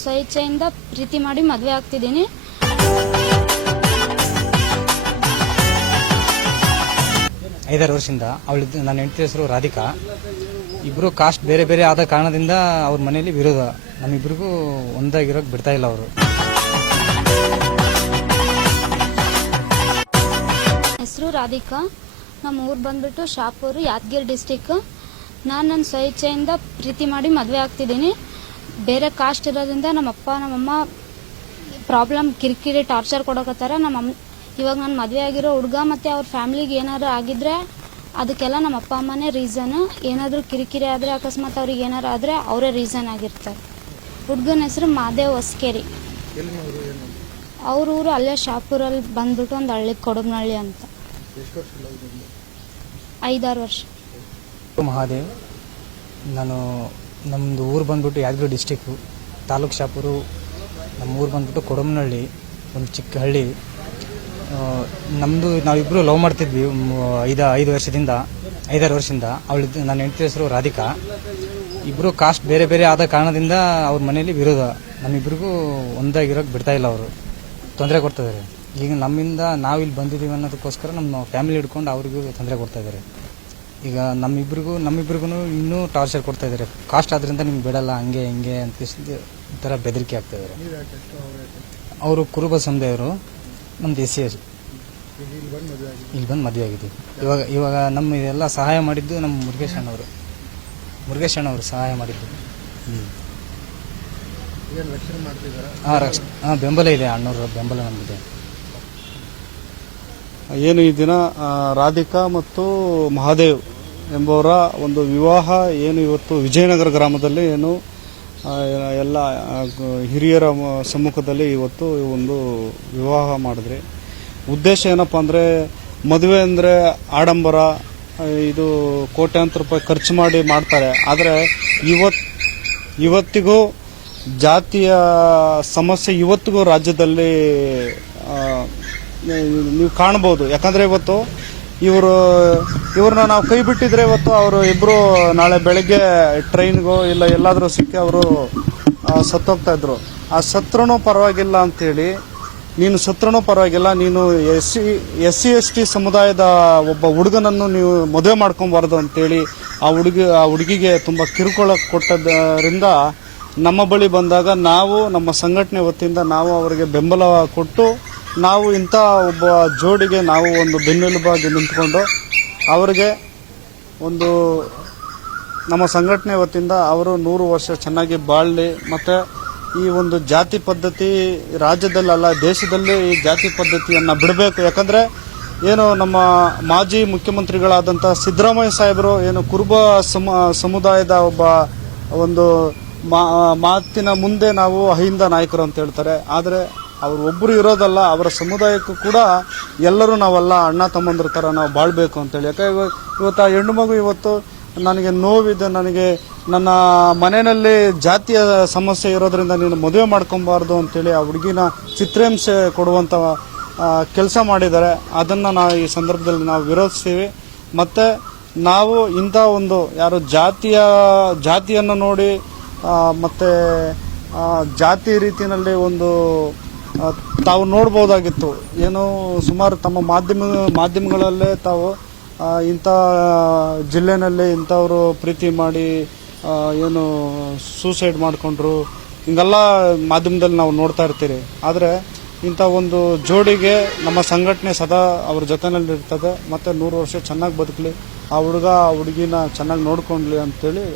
ಸ್ವಇಚ್ಛೆಯಿಂದ ಪ್ರೀತಿ ಮಾಡಿ ಮದುವೆ ಆಗ್ತಿದ್ದೀನಿ. ಐದಾರು ವರ್ಷದಿಂದ ನನ್ನ ಹೆಂಡತಿ ಹೆಸರು ರಾಧಿಕಾ. ಇಬ್ರು ಕಾಸ್ಟ್ ಬೇರೆ ಬೇರೆ ಆದ ಕಾರಣದಿಂದ ಅವ್ರ ಮನೆಯಲ್ಲಿ ವಿರೋಧ. ನಮ್ಮಿಬ್ರಿಗೂ ಒಂದಾಗಿರೋಕೆ ಬಿಡ್ತಾ ಇಲ್ಲ ಅವರು. ಹೆಸರು ರಾಧಿಕಾ. ನಮ್ಮ ಊರು ಬಂದ್ಬಿಟ್ಟು ಶಾಪೂರು, ಯಾದಗಿರಿ ಡಿಸ್ಟಿಕ್. ನಾನು ನನ್ನ ಸ್ವಇಚ್ಛೆಯಿಂದ ಪ್ರೀತಿ ಮಾಡಿ ಮದುವೆ ಆಗ್ತಿದ್ದೀನಿ. ಬೇರೆ ಕಾಸ್ಟ್ ಇರೋದ್ರಿಂದ ನಮ್ಮಪ್ಪ ನಮ್ಮಮ್ಮ ಪ್ರಾಬ್ಲಮ್ ಕಿರಿಕಿರಿ ಟಾರ್ಚರ್ ಕೊಡೋಕತ್ತಾರ. ಇವಾಗ ನಾನು ಮದುವೆ ಆಗಿರೋ ಹುಡುಗ ಮತ್ತು ಅವ್ರ ಫ್ಯಾಮಿಲಿಗೆ ಏನಾದ್ರು ಆಗಿದ್ರೆ ಅದಕ್ಕೆಲ್ಲ ನಮ್ಮ ಅಪ್ಪ ಅಮ್ಮನೇ ರೀಸನ್. ಏನಾದರೂ ಕಿರಿಕಿರಿ ಆದರೆ, ಅಕಸ್ಮಾತ್ ಅವ್ರಿಗೆ ಏನಾರು ಆದರೆ ಅವರೇ ರೀಸನ್ ಆಗಿರ್ತಾರೆ. ಹುಡುಗನ ಹೆಸರು ಮಾದೇವ್ ಹೊಸ್ಕೇರಿ. ಅವ್ರ ಊರು ಅಲ್ಲೇ ಶಾಪೂರಲ್ಲಿ ಬಂದ್ಬಿಟ್ಟು ಒಂದು ಹಳ್ಳಿ ಕೊಡಗನಹಳ್ಳಿ ಅಂತ. 5-6 ವರ್ಷ. ಮಹಾದೇವ್. ನಮ್ಮದು ಊರು ಬಂದ್ಬಿಟ್ಟು ಯಾದಗಿರಿ ಡಿಸ್ಟಿಕ್ಕು, ತಾಲೂಕು ಶಾಪೂರು. ನಮ್ಮ ಊರು ಬಂದ್ಬಿಟ್ಟು ಕೊಡಗನಹಳ್ಳಿ, ಒಂದು ಚಿಕ್ಕ ಹಳ್ಳಿ. ನಾವಿಬ್ಬರು ಲವ್ ಮಾಡ್ತಿದ್ವಿ 5-6 ವರ್ಷದಿಂದ. ನನ್ನ ಹೆಂಡತಿ ಹೆಸರು ರಾಧಿಕಾ. ಇಬ್ಬರು ಕಾಸ್ಟ್ ಬೇರೆ ಬೇರೆ ಆದ ಕಾರಣದಿಂದ ಅವ್ರ ಮನೆಯಲ್ಲಿ ವಿರೋಧ. ನಮ್ಮಿಬ್ರಿಗೂ ಒಂದಾಗಿರೋಕೆ ಬಿಡ್ತಾ ಇಲ್ಲ ಅವರು. ತೊಂದರೆ ಕೊಡ್ತಾಯಿದ್ದಾರೆ. ಈಗ ನಮ್ಮಿಂದ ನಾವಿಲ್ಲಿ ಬಂದಿದ್ದೀವಿ ಅನ್ನೋದಕ್ಕೋಸ್ಕರ ನಮ್ಮ ಫ್ಯಾಮಿಲಿ ಹಿಡ್ಕೊಂಡು ಅವ್ರಿಗೂ ತೊಂದರೆ ಕೊಡ್ತಾ ಇದ್ದಾರೆ. ಈಗ ನಮ್ಮಿಬ್ರಿಗೂ ಇನ್ನೂ ಟಾರ್ಚರ್ ಕೊಡ್ತಾ ಇದ್ದಾರೆ. ಕಾಸ್ಟ್ ಆದ್ರಿಂದ ನಿಮ್ಗೆ ಬಿಡಲ್ಲ, ಹಂಗೆ ಹಿಂಗೆ ಅಂತ ಈ ಥರ ಬೆದರಿಕೆ ಆಗ್ತಾ ಇದ್ದಾರೆ. ಅವರು ಕುರುಬ ಸಮುದಾಯವರು, ನಮ್ದು SC. ಇಲ್ಲಿ ಬಂದು ಮದುವೆ ಆಗಿದ್ದೀವಿ. ಇವಾಗ ನಮ್ಮ ಇದೆಲ್ಲ ಸಹಾಯ ಮಾಡಿದ್ದು ನಮ್ಮ ಮುರುಗೇಶ್ ಅಣ್ಣವರು ಸಹಾಯ ಮಾಡಿದ್ದು. ಬೆಂಬಲ ಇದೆ, ಅಣ್ಣವ್ರ ಬೆಂಬಲ ನಮಗಿದೆ. ಏನು ಈ ದಿನ ರಾಧಿಕಾ ಮತ್ತು ಮಹಾದೇವ್ ಎಂಬವರ ಒಂದು ವಿವಾಹ ಏನು ಇವತ್ತು ವಿಜಯನಗರ ಗ್ರಾಮದಲ್ಲಿ ಏನು ಎಲ್ಲ ಹಿರಿಯರ ಸಮ್ಮುಖದಲ್ಲಿ ಇವತ್ತು ಒಂದು ವಿವಾಹ ಮಾಡಿದ್ರಿ. ಉದ್ದೇಶ ಏನಪ್ಪ ಅಂದರೆ, ಮದುವೆ ಅಂದರೆ ಆಡಂಬರ, ಇದು ಕೋಟ್ಯಾಂತರ ರೂಪಾಯಿ ಖರ್ಚು ಮಾಡಿ ಮಾಡ್ತಾರೆ. ಆದರೆ ಇವತ್ತಿಗೂ ಜಾತಿಯ ಸಮಸ್ಯೆ ಇವತ್ತಿಗೂ ರಾಜ್ಯದಲ್ಲಿ ನೀವು ಕಾಣ್ಬೋದು. ಯಾಕಂದರೆ ಇವತ್ತು ಇವ್ರನ್ನ ನಾವು ಕೈ ಬಿಟ್ಟಿದ್ರೆ ಇವತ್ತು ಅವರು ಇಬ್ಬರು ನಾಳೆ ಬೆಳಗ್ಗೆ ಟ್ರೈನ್ಗೋ ಇಲ್ಲ ಎಲ್ಲಾದರೂ ಸಿಕ್ಕಿ ಅವರು ಸತ್ತೋಗ್ತಾ ಇದ್ರು. ಆ ಸತ್ರನೂ ಪರವಾಗಿಲ್ಲ ಅಂಥೇಳಿ, ನೀನು ಸತ್ರನೂ ಪರವಾಗಿಲ್ಲ, ನೀನು SC ST ಸಮುದಾಯದ ಒಬ್ಬ ಹುಡುಗನನ್ನು ನೀವು ಮದುವೆ ಮಾಡ್ಕೊಬಾರ್ದು ಅಂತೇಳಿ ಆ ಹುಡುಗಿಗೆ ತುಂಬ ಕಿರುಕುಳ ಕೊಟ್ಟದ್ರಿಂದ ನಮ್ಮ ಬಳಿ ಬಂದಾಗ ನಾವು ನಮ್ಮ ಸಂಘಟನೆ ವತಿಯಿಂದ ನಾವು ಅವರಿಗೆ ಬೆಂಬಲ ಕೊಟ್ಟು, ನಾವು ಇಂಥ ಒಬ್ಬ ಜೋಡಿಗೆ ನಾವು ಒಂದು ಬೆನ್ನೆಲುಬಾಗಿ ನಿಂತ್ಕೊಂಡು ಅವರಿಗೆ ಒಂದು ನಮ್ಮ ಸಂಘಟನೆ ವತಿಯಿಂದ ಅವರು 100 ವರ್ಷ ಚೆನ್ನಾಗಿ ಬಾಳಲಿ. ಮತ್ತು ಈ ಒಂದು ಜಾತಿ ಪದ್ಧತಿ ರಾಜ್ಯದಲ್ಲಲ್ಲ, ದೇಶದಲ್ಲಿ ಈ ಜಾತಿ ಪದ್ಧತಿಯನ್ನು ಬಿಡಬೇಕು. ಯಾಕಂದರೆ ಏನು ನಮ್ಮ ಮಾಜಿ ಮುಖ್ಯಮಂತ್ರಿಗಳಾದಂಥ ಸಿದ್ದರಾಮಯ್ಯ ಸಾಹೇಬರು ಏನು ಕುರುಬ ಸಮುದಾಯದ ಒಬ್ಬ ಒಂದು ಮಾತಿನ ಮುಂದೆ ನಾವು ಅಹಿಂದ ನಾಯಕರು ಅಂತ ಹೇಳ್ತಾರೆ. ಆದರೆ ಅವರು ಒಬ್ಬರು ಇರೋದಲ್ಲ, ಅವರ ಸಮುದಾಯಕ್ಕೂ ಕೂಡ ಎಲ್ಲರೂ ನಾವೆಲ್ಲ ಅಣ್ಣ ತಮ್ಮಂದ್ರ ಥರ ನಾವು ಬಾಳ್ಬೇಕು ಅಂತೇಳಿ. ಯಾಕಂದರೆ ಇವತ್ತು ಆ ಹೆಣ್ಣು ಮಗು ಇವತ್ತು ನನಗೆ ನೋವಿದೆ, ನನಗೆ ನನ್ನ ಮನೆಯಲ್ಲಿ ಜಾತಿಯ ಸಮಸ್ಯೆ ಇರೋದ್ರಿಂದ ನೀನು ಮದುವೆ ಮಾಡ್ಕೊಬಾರ್ದು ಅಂತೇಳಿ ಆ ಹುಡುಗಿನ ಚಿತ್ರಹಿಂಸೆ ಕೊಡುವಂಥ ಕೆಲಸ ಮಾಡಿದ್ದಾರೆ. ಅದನ್ನು ನಾವು ಈ ಸಂದರ್ಭದಲ್ಲಿ ನಾವು ವಿರೋಧಿಸ್ತೀವಿ. ಮತ್ತು ನಾವು ಇಂಥ ಒಂದು ಯಾರು ಜಾತಿಯನ್ನು ನೋಡಿ ಮತ್ತು ಜಾತಿ ರೀತಿಯಲ್ಲಿ ಒಂದು ತಾವು ನೋಡ್ಬೋದಾಗಿತ್ತು. ಏನು ಸುಮಾರು ತಮ್ಮ ಮಾಧ್ಯಮಗಳಲ್ಲೇ ತಾವು ಇಂಥ ಜಿಲ್ಲೆನಲ್ಲಿ ಇಂಥವರು ಪ್ರೀತಿ ಮಾಡಿ ಏನು ಸೂಸೈಡ್ ಮಾಡಿಕೊಂಡ್ರು, ಹಿಂಗೆಲ್ಲ ಮಾಧ್ಯಮದಲ್ಲಿ ನಾವು ನೋಡ್ತಾ ಇರ್ತೀರಿ. ಆದರೆ ಇಂಥ ಒಂದು ಜೋಡಿಗೆ ನಮ್ಮ ಸಂಘಟನೆ ಸದಾ ಅವ್ರ ಜೊತೆನಲ್ಲಿ ಇರ್ತದೆ. ಮತ್ತು 100 ವರ್ಷ ಚೆನ್ನಾಗಿ ಬದುಕಲಿ, ಆ ಹುಡುಗಿನ ಚೆನ್ನಾಗಿ ನೋಡ್ಕೊಂಡ್ಲಿ ಅಂತೇಳಿ